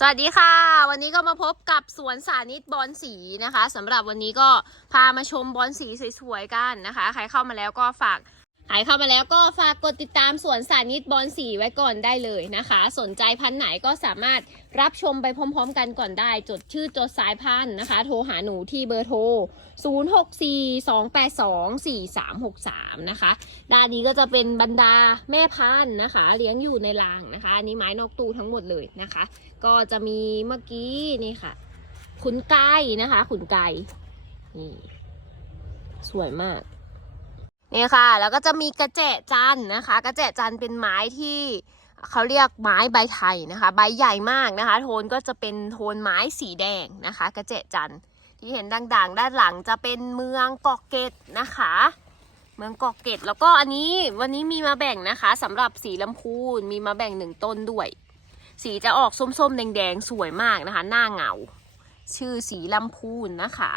สวัสดีค่ะ วันนี้ก็มาพบกับสวนสานิตบอลสีนะคะสำหรับวันนี้ก็พามาชมบอลสีสวยๆกันนะคะ ใครเข้ามาแล้วก็ฝาก ใครเข้ามาแล้วก็ฝากกดติดตามสวนสานิตบอลสีไว้ก่อนได้เลยนะคะ สนใจพันธุ์ไหนก็สามารถรับชมไปพร้อมๆ กันก่อนได้ จดชื่อจดสายพันธุ์นะคะ โทรหาหนูที่เบอร์โทร 0642824363 นะคะ ด้านนี้ก็จะเป็นบรรดาแม่พันธุ์นะคะ เลี้ยงอยู่ในรางนะคะอันนี้ไม้นอกตู้ทั้งหมดเลยนะคะ ก็จะมีเมื่อกี้นี่ค่ะ ขุนไก่นะคะ ขุนไก่นี่สวยมาก นี่ค่ะ แล้วก็จะมีกระเจจันนะคะ กระเจจันเป็นไม้ที่เขาเรียกไม้ใบไทยนะคะ ใบใหญ่มากนะคะ โทนก็จะเป็นโทนไม้สีแดงนะคะ กระเจจันที่เห็นด่างๆ ด้านหลังจะเป็นเมืองเกาะเกร็ดนะคะ เมืองเกาะเกร็ดแล้วก็อันนี้วันนี้มีมาแบ่งนะคะสำหรับสีลำพูนมีมาแบ่งหนึ่งต้นด้วย สีจะออกส้มๆ แดงๆ สวยมากนะคะ หน้าเงา ชื่อสีลำพูนนะคะ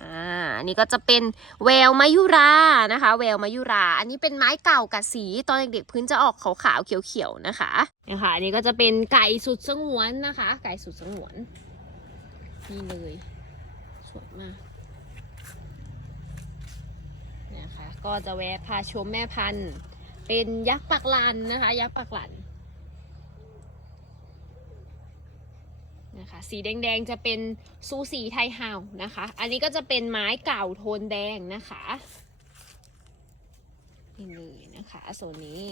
อ่าอันนี้ก็จะเป็นแววมายุรานะคะ แววมายุรา อันนี้เป็นไม้เก่ากับสีตอนเด็กๆพื้นจะออกขาวๆเขียวๆนะคะนะคะอันนี้ก็จะเป็นไก่สุดสงวนนะคะ ไก่สุดสงวนนี่เลยสวยมากนะคะก็จะแวะพาชมแม่พันธุ์ เป็นยักษ์ปักลันนะคะ ยักษ์ปักลัน นะคะ สีแดงๆจะเป็นซูสีไทยเฮานะคะ อันนี้ก็จะเป็นไม้เก่าโทนแดงนะคะนี่เลยนะคะโซนนี้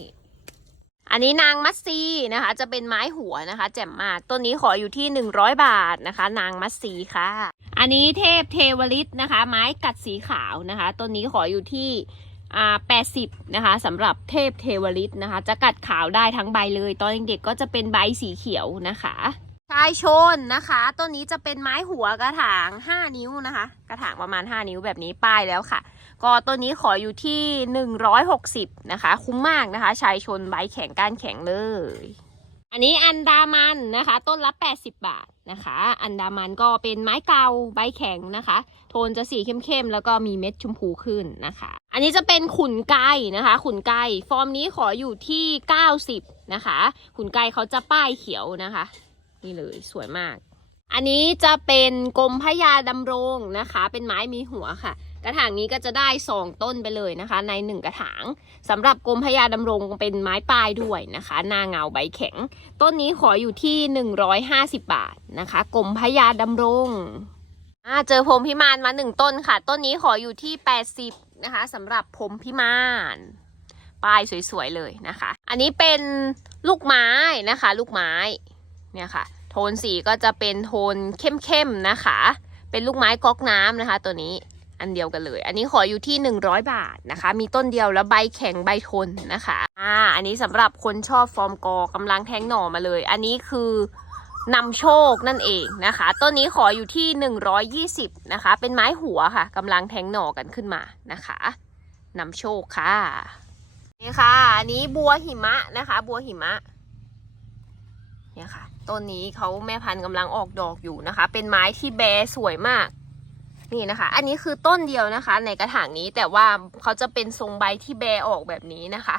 อันนี้นางมัตซีนะคะ จะเป็นไม้หัวนะคะ แจ่มมากต้นนี้ขออยู่ที่ 100 บาทนะคะ นางมัตซีค่ะ อันนี้เทพเทวฤทธิ์นะคะ ไม้กัดสีขาวนะคะต้นนี้ขออยู่ที่อ่า80นะคะสำหรับเทพเทวฤทธิ์นะคะ จะกัดขาวได้ทั้งใบเลย ตอนเด็กๆก็จะเป็นใบสีเขียวนะคะ ชายชนนะคะ ต้นนี้จะเป็นไม้หัวกระถาง 5 นิ้วนะคะ กระถางประมาณ 5 นิ้วแบบนี้ป้ายแล้วค่ะ ก็ต้นนี้ขออยู่ที่ 160 นะคะ คุ้มมากนะคะ ชายชนใบแข็งก้านแข็งเลย อันนี้อันดามันนะคะ ต้นละ 80 บาทนะคะ อันดามันก็เป็นไม้เกาใบแข็งนะคะ โทนจะสีเข้มๆ แล้วก็มีเม็ดชมพูขึ้นนะคะ อันนี้จะเป็นขุนไก่นะคะ ขุนไก่ฟอร์มนี้ขออยู่ที่ 90 นะคะ ขุนไก่เขาจะป้ายเขียวนะคะ นี่เลยสวยมาก อันนี้จะเป็นกรมพญาดำรงนะคะ เป็นไม้มีหัวค่ะ กระถางนี้ก็จะได้2ต้นไปเลยนะคะ ใน1กระถางสำหรับกรมพญาดำรงเป็นไม้ป้ายด้วยนะคะหน้าเงาใบแข็ง ต้นนี้ขออยู่ที่150บาทนะคะกรมพญาดำรงอ่าเจอพรมพิมานมาหนึ่งต้นค่ะ ต้นนี้ขออยู่ที่80นะคะสำหรับพรมพิมานป้ายสวยๆเลยนะคะ อันนี้เป็นลูกไม้นะคะ ลูกไม้ เนี่ยค่ะ โทนสีก็จะเป็นโทนเข้มๆนะคะ เป็นลูกไม้ก๊อกน้ำนะคะ ตัวนี้อันเดียวกันเลย อันนี้ขออยู่ที่ 100 บาทนะคะ มีต้นเดียวแล้วใบแข็งใบทนนะคะ อ่า อันนี้สำหรับคนชอบฟอร์มกอกำลังแทงหน่อมาเลย อันนี้คือนำโชคนั่นเองนะคะ ต้นนี้ขออยู่ที่ 120 นะคะ เป็นไม้หัวค่ะกำลังแทงหน่อกันขึ้นมานะคะนำโชคค่ะ นี่ค่ะ อันนี้บัวหิมะนะคะ บัวหิมะ เนี่ยค่ะ ต้นนี้เขาแม่พันธุ์กำลังออกดอกอยู่นะคะ เป็นไม้ที่แบสวยมาก นี่นะคะ อันนี้คือต้นเดียวนะคะ ในกระถางนี้แต่ว่าเขาจะเป็นทรงใบที่แบออกแบบนี้นะคะ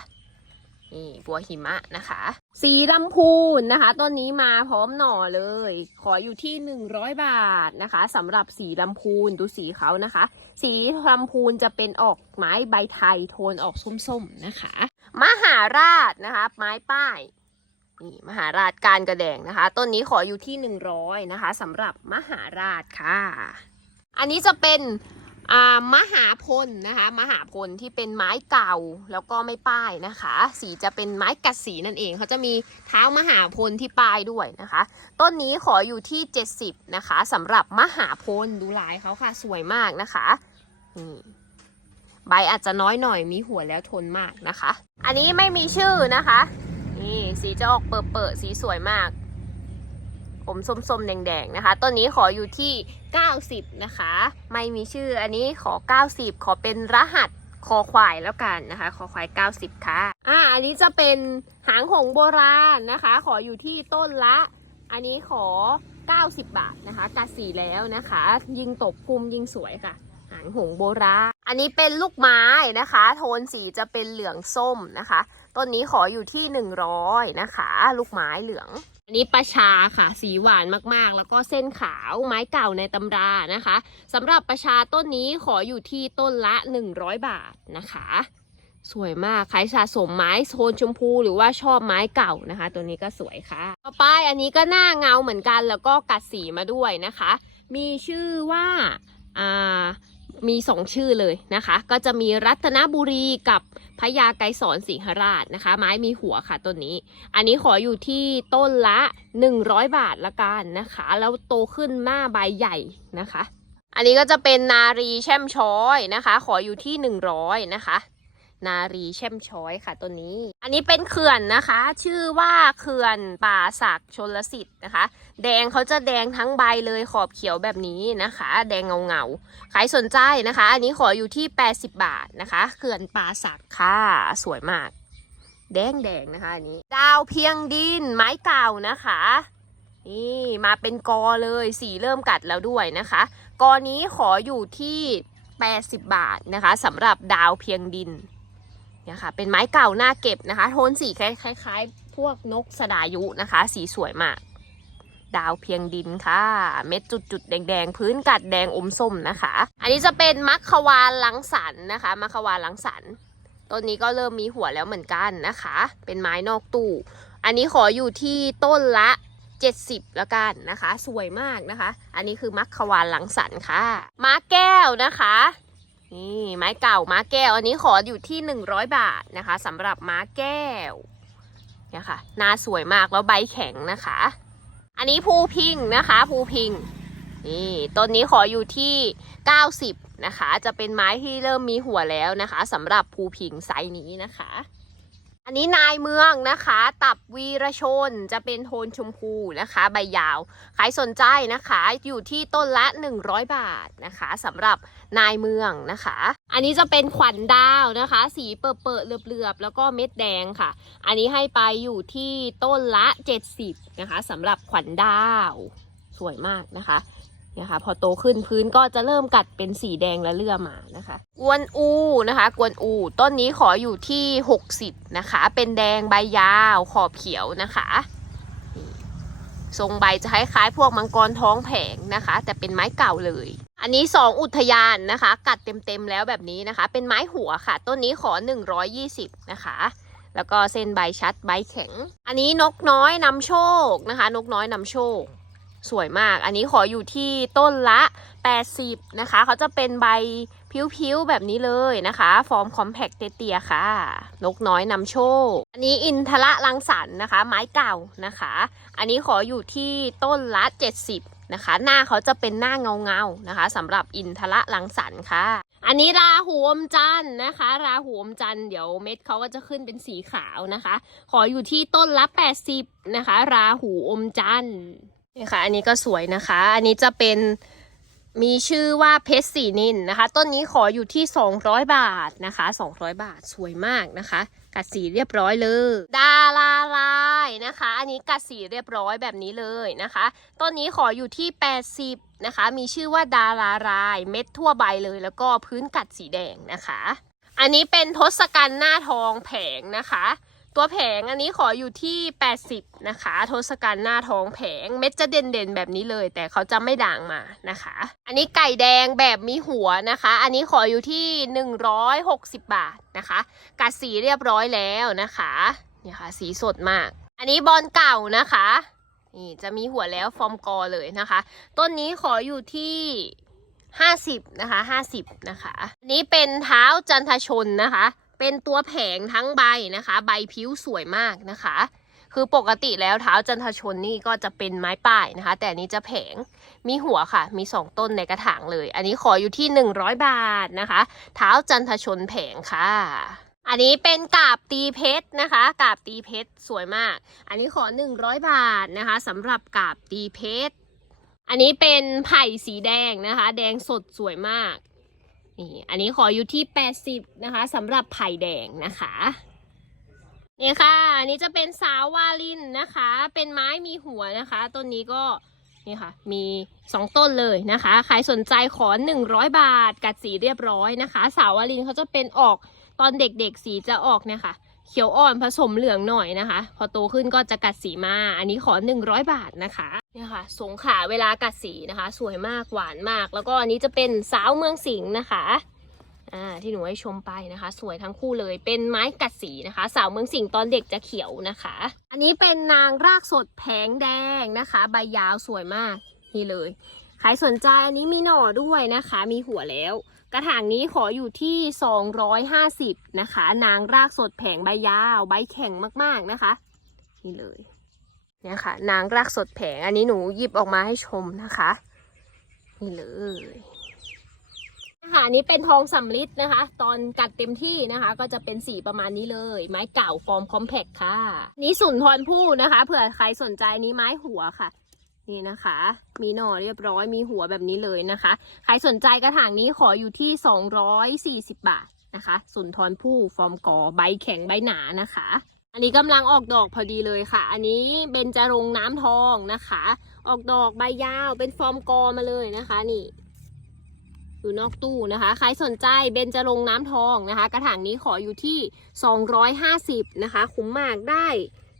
นี่บัวหิมะนะคะ สีลำพูนนะคะต้นนี้มาพร้อมหน่อเลย ขออยู่ที่ 100 บาทนะคะสำหรับสีลำพูนดูสีเขานะคะ สีลำพูนจะเป็นออกไม้ใบไทยโทนออกส้มๆนะคะ มหาราชนะคะ ไม้ป้าย นี่มหาราชการกระแดงนะคะ ต้นนี้ขออยู่ที่ 100นะคะสำหรับมหาราชค่ะ อันนี้จะเป็นอ่ามหาพลนะคะมหาพลที่เป็นไม้เก่าแล้วก็ไม่ป้ายนะคะ สีจะเป็นไม้กัดสีนั่นเองเขาจะมีเท้ามหาพลที่ป้ายด้วยนะคะ ต้นนี้ขออยู่ที่ 70นะคะสำหรับมหาพลดูลายเขาค่ะสวยมากนะคะนี่ใบอาจจะน้อยหน่อยมีหัวแล้วทนมากนะคะ อันนี้ไม่มีชื่อนะคะ นี่สีจะออกเปิดเปิดๆสีสวยมากผมส้มๆแดงๆนะคะ ต้นนี้ขออยู่ที่ 90 นะคะ ไม่มีชื่ออันนี้ขอ 90 ขอเป็นรหัสคอควายแล้วกันนะคะ คอควาย 90 ค่ะ อ่า อันนี้จะเป็นหางหงโบราณนะคะ ขออยู่ที่ต้นละ อันนี้ขอ 90 บาทนะคะกัดสีแล้วนะคะ ยิงตบภูมิยิงสวยค่ะ หางหงโบราณ อันนี้เป็นลูกไม้นะคะ โทนสีจะเป็นเหลืองส้มนะคะ ต้นนี้ขออยู่ที่ 100 นะคะ ลูกไม้เหลือง อันนี้ประชาค่ะ สีหวานมากๆ แล้วก็เส้นขาวไม้เก่าในตำรานะคะสำหรับประชาต้นนี้ขออยู่ที่ต้นละ 100 บาทนะคะ สวยมากใครสะสมไม้โทนชมพูหรือว่าชอบไม้เก่านะคะ ตัวนี้ก็สวยค่ะต่อไปอันนี้ก็หน้าเงาเหมือนกันแล้วก็กัดสีมาด้วยนะคะ มีชื่อว่าอ่ามีสองชื่อเลยนะคะ ก็จะมีรัตนบุรีกับ พญาไกรสอนสิงหราชนะคะ ไม้มีหัวค่ะต้นนี้ อันนี้ขออยู่ที่ต้นละ 100 บาทละกันนะคะ แล้วโตขึ้นหน้าใบใหญ่นะคะ อันนี้ก็จะเป็นนารีแช่มช้อยนะคะ ขออยู่ที่ 100 นะคะ นารีแช่มช้อยค่ะตัวนี้ อันนี้เป็นเขื่อนนะคะ ชื่อว่าเขื่อนป่าศักชนลสิทธิ์นะคะ แดงเขาจะแดงทั้งใบเลยขอบเขียวแบบนี้นะคะ แดงเงาเงาๆใครสนใจนะคะ อันนี้ขออยู่ที่ 80 บาทนะคะเขื่อนป่าศักค่ะสวยมาก แดงแดงนะคะอันนี้ ดาวเพียงดินไม้เก่านะคะนี่มาเป็นกอเลยสีเริ่มกัดแล้วด้วยนะคะ กอนี้ขออยู่ที่ 80 บาทนะคะสำหรับดาวเพียงดินเนี่ยค่ะเป็นไม้เก่าหน้าเก็บนะคะ โทนสีคล้ายๆพวกนกสดายุนะคะ สีสวยมาก ดาวเพียงดินค่ะ เม็ดจุดๆแดงๆ พื้นกัดแดงอมส้มนะคะ อันนี้จะเป็นมัคควาลังสรรค์นะคะ มัคควาลังสรรค์ต้นนี้ก็เริ่มมีหัวแล้วเหมือนกันนะคะ เป็นไม้นอกตู้ อันนี้ขออยู่ที่ต้นละ 70 แล้วกันนะคะ สวยมากนะคะ อันนี้คือมัคควานลังสรรค์ค่ะ ม้าแก้วนะคะ นี่ไม้เก่าม้าแก้ว อันนี้ขออยู่ที่ 100 บาทนะคะสำหรับม้าแก้วเนี่ยค่ะหน้าสวยมากแล้วใบแข็งนะคะ อันนี้ภูพิงนะคะภูพิงนี่ต้นนี้ขออยู่ที่ 90 นะคะ จะเป็นไม้ที่เริ่มมีหัวแล้วนะคะสำหรับภูพิงไซส์นี้นะคะ อันนี้นายเมืองนะคะ ตับวีรชนจะเป็นโทนชมพูนะคะ ใบยาวใครสนใจนะคะ อยู่ที่ต้นละ 100 บาทนะคะสำหรับนายเมืองนะคะ อันนี้จะเป็นขวัญดาวนะคะ สีเปิดๆเหลือบๆ แล้วก็เม็ดแดงค่ะ อันนี้ให้ไปอยู่ที่ต้นละ 70นะคะสำหรับขวัญดาว สวยมากนะคะ เนี่ยค่ะพอโตขึ้นพื้นก็จะเริ่มกัดเป็นสีแดงและเลื่อมานะคะกวนอูนะคะ กวนอู ต้นนี้ขออยู่ที่ 60 นะคะ เป็นแดงใบยาวขอบเขียวนะคะทรงใบจะคล้ายๆพวกมังกรท้องแผงนะคะ แต่เป็นไม้เก่าเลย อันนี้ 2 อุทยานนะคะ กัดเต็มๆแล้วแบบนี้นะคะ เป็นไม้หัวค่ะ ต้นนี้ขอ 120 นะคะแล้วก็เส้นใบชัดใบแข็ง อันนี้นกน้อยนำโชคนะคะ นกน้อยนำโชค สวยมาก อันนี้ขออยู่ที่ต้นละ 80 นะคะ เขาจะเป็นใบพิ้วๆ แบบนี้เลยนะคะ ฟอร์มคอมแพคเตียค่ะ นกน้อยนำโชค อันนี้อินทละลังสรรค์นะคะ ไม้เก่านะคะ อันนี้ขออยู่ที่ต้นละ 70 นะคะ หน้าเขาจะเป็นหน้าเงาๆนะคะสำหรับอินทละลังสรรค่ะ อันนี้ราหูอมจันนะคะ ราหูอมจันเดี๋ยวเม็ดเขาก็จะขึ้นเป็นสีขาวนะคะ ขออยู่ที่ต้นละ 80 นะคะ ราหูอมจันทร์ นี่ค่ะ อันนี้ก็สวยนะคะ อันนี้จะเป็นมีชื่อว่าเพชรสีนินนะคะ ต้นนี้ขออยู่ที่ 200 บาทนะคะ 200 บาทสวยมากนะคะ กัดสีเรียบร้อยเลย ดาราลายนะคะ อันนี้กัดสีเรียบร้อยแบบนี้เลยนะคะ ต้นนี้ขออยู่ที่ 80นะคะ มีชื่อว่าดาราลายเม็ดทั่วใบเลย แล้วก็พื้นกัดสีแดงนะคะ อันนี้เป็นทศกัณฐ์หน้าทองแผงนะคะ ตัวแผงอันนี้ขออยู่ที่ 80 นะคะ ทศกัณฐ์หน้าท้องแผงเม็ดจะเด่นๆแบบนี้เลย แต่เขาจะไม่ด่างมานะคะ อันนี้ไก่แดงแบบมีหัวนะคะ อันนี้ขออยู่ที่ 160 บาทนะคะกัดสีเรียบร้อยแล้วนะคะเนี่ยค่ะสีสดมาก อันนี้บอลเก่านะคะนี่จะมีหัวแล้วฟอร์มกอเลยนะคะ ต้นนี้ขออยู่ที่50นะคะ50นะคะ อันนี้เป็นเท้าจันทชนนะคะ เป็นตัวแผงทั้งใบนะคะ ใบผิวสวยมากนะคะ คือปกติแล้วเท้าจันทชนนี่ก็จะเป็นไม้ป้ายนะคะ แต่นนี้จะแผงมีหัวค่ะ มี 2 ต้นในกระถางเลย อันนี้ขออยู่ที่ 100 บาทนะคะ เท้าจันทชนแผงค่ะอันนี้เป็นกาบตีเพชรนะคะ กาบตีเพชรสวยมาก อันนี้ขอ 100 บาทนะคะสำหรับกาบตีเพชร อันนี้เป็นไผ่สีแดงนะคะ แดงสดสวยมาก นี่อันนี้ขออยู่ที่ 80 นะคะสำหรับไผ่แดงนะคะนี่ค่ะอันนี้จะเป็นสาววาลินนะคะ เป็นไม้มีหัวนะคะ ต้นนี้ก็นี่ค่ะ มี 2 ต้นเลยนะคะ ใครสนใจขอ 100 บาท กัดสีเรียบร้อยนะคะ สาววาลินเขาจะเป็นออกตอนเด็กๆสีจะออกเนี่ยค่ะ เขียวอ่อนผสมเหลืองหน่อยนะคะ พอโตขึ้นก็จะกัดสีมา อันนี้ขอ 100 บาทนะคะ เนี่ยค่ะ สงขาเวลากัดสีนะคะ สวยมากหวานมาก แล้วก็อันนี้จะเป็นสาวเมืองสิงห์นะคะอ่าที่หนูให้ชมไปนะคะ สวยทั้งคู่เลยเป็นไม้กัดสีนะคะ สาวเมืองสิงห์ตอนเด็กจะเขียวนะคะ อันนี้เป็นนางรากสดแผงแดงนะคะ ใบยาวสวยมากนี่เลยใครสนใจอันนี้มีหน่อด้วยนะคะ มีหัวแล้ว กระถางนี้ขออยู่ที่ 250 นะคะ นางรากสดแผงใบยาว ใบแข็งมากๆนะคะ นี่เลย เนี่ยค่ะนางรากสดแผงอันนี้หนูหยิบออกมาให้ชมนะคะนี่เลยนะคะนี้เป็นทองสำลิดนะคะ ตอนกัดเต็มที่นะคะ ก็จะเป็นสีประมาณนี้เลย ไม้เก่าฟอร์มคอมแพคค่ะ นี่สุนทรภู่นะคะเผื่อใครสนใจนี้ไม้หัวค่ะ นี่นะคะ มีหน่อเรียบร้อยมีหัวแบบนี้เลยนะคะ ใครสนใจกระถางนี้ขออยู่ที่ 240 บาทนะคะ สุนทรภู่ฟอร์มกอใบแข็งใบหนานะคะ อันนี้กำลังออกดอกพอดีเลยค่ะ อันนี้เบญจรงน้ำทองนะคะ ออกดอกใบยาวเป็นฟอร์มกอมาเลยนะคะนี่อยู่นอกตู้นะคะ ใครสนใจเบญจรงน้ำทองนะคะ กระถางนี้ขออยู่ที่ 250นะคะ คุ้มมากได้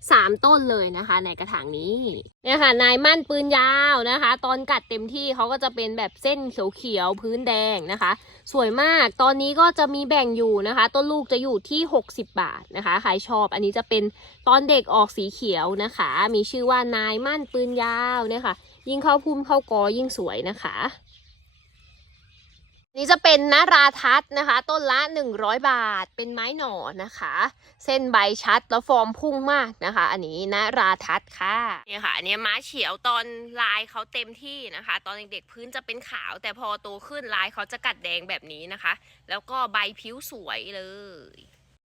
3ต้นเลยนะคะ ในกระถางนี้เนี่ยค่ะ นายมั่นปืนยาวนะคะ ตอนกัดเต็มที่เขาก็จะเป็นแบบเส้นเขียวๆพื้นแดงนะคะ สวยมากตอนนี้ก็จะมีแบ่งอยู่นะคะ ต้นลูกจะอยู่ที่ 60 บาทนะคะใครชอบ อันนี้จะเป็นตอนเด็กออกสีเขียวนะคะ มีชื่อว่านายมั่นปืนยาวเนี่ยค่ะ ยิ่งเข้าพุ่มเข้ากอยิ่งสวยนะคะ นี่จะเป็นนาราทัศนะคะ ต้นละ 100 บาท เป็นไม้หน่อนะคะ เส้นใบชัดแล้วฟอร์มพุ่งมากนะคะ อันนี้นาราทัศค่ะนี่ค่ะอันนี้ม้าเฉียวตอนลายเขาเต็มที่นะคะ ตอนเด็กๆพื้นจะเป็นขาว แต่พอโตขึ้นลายเขาจะกัดแดงแบบนี้นะคะ แล้วก็ใบผิวสวยเลย